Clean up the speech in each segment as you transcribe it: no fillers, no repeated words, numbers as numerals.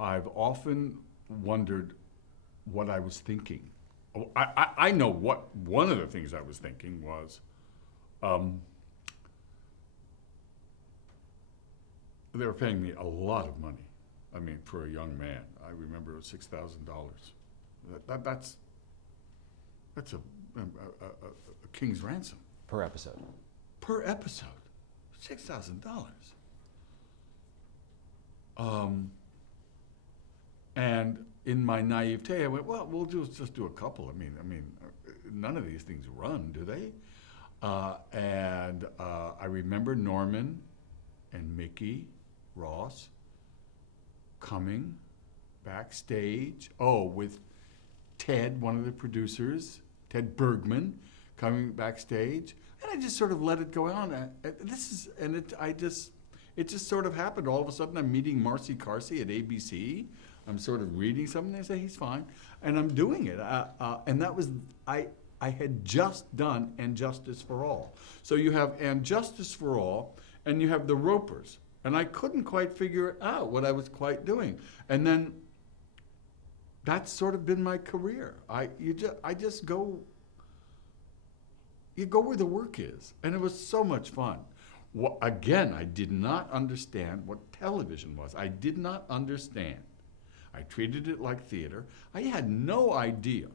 I've often wondered what I was thinking. Oh, I know what one of the things I was thinking was, they were paying me a lot of money. I mean, for a young man, I remember it was $6,000. That's a king's ransom Per episode. per episode. $6,000. And in my naivete, I went, well, we'll just do a couple. I mean, none of these things run, do they? And I remember Norman and Mickey Ross coming backstage. Oh, with Ted, one of the producers, Ted Bergman, coming backstage, and I just sort of let it go on. It just sort of happened. All of a sudden, I'm meeting Marcy Carsey at ABC. I'm sort of reading something. They say he's fine, and I'm doing it. And that was I had just done And Justice for All. So you have And Justice for All, and you have The Ropers, and I couldn't quite figure out what I was quite doing. And then that's sort of been my career. You go where the work is, and it was so much fun. Again, I did not understand what television was. I did not understand. I treated it like theater. I had no idea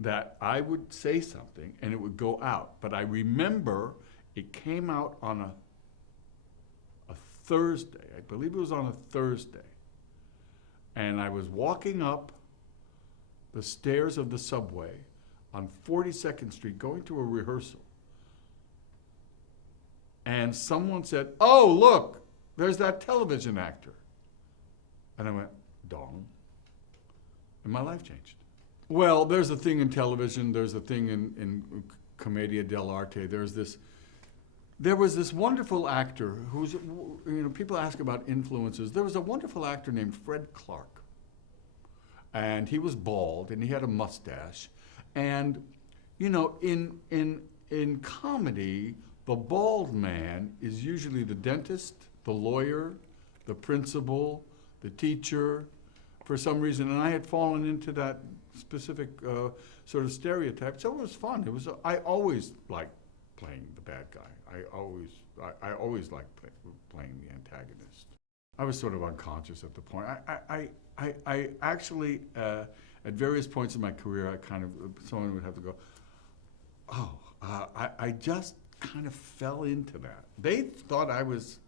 that I would say something and it would go out. But I remember it came out on a Thursday. I believe it was on a Thursday. And I was walking up the stairs of the subway on 42nd Street going to a rehearsal. And someone said, oh, look, there's that television actor. And I went, dong. And my life changed. Well, there's a thing in television, there's a thing in Commedia dell'arte. There was this wonderful actor who's, people ask about influences. There was a wonderful actor named Fred Clark. And he was bald and he had a mustache. And, in comedy, the bald man is usually the dentist, the lawyer, the principal, the teacher, for some reason. And I had fallen into that specific sort of stereotype. So it was fun. I always liked playing the bad guy. I always liked playing the antagonist. I was sort of unconscious at the point. I actually, at various points in my career, someone would have to go, oh, I just kind of fell into that. They thought I was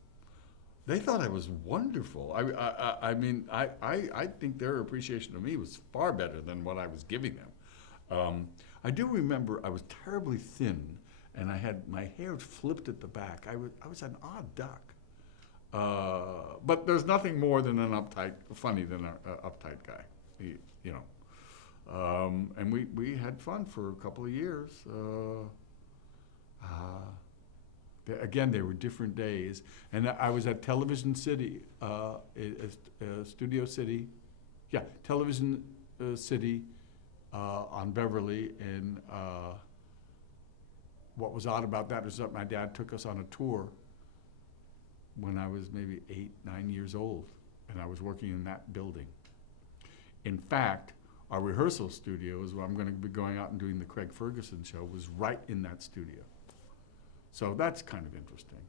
wonderful. I think their appreciation of me was far better than what I was giving them. I do remember I was terribly thin, and I had my hair flipped at the back. I was an odd duck. But there's nothing more than funny than an uptight guy, And we had fun for a couple of years. Again, they were different days. And I was at Television City, Studio City. Yeah, Television City on Beverly. And what was odd about that is that my dad took us on a tour when I was maybe 8, 9 years old, and I was working in that building. In fact, our rehearsal studio is where I'm going to be going out and doing the Craig Ferguson show was right in that studio. So that's kind of interesting.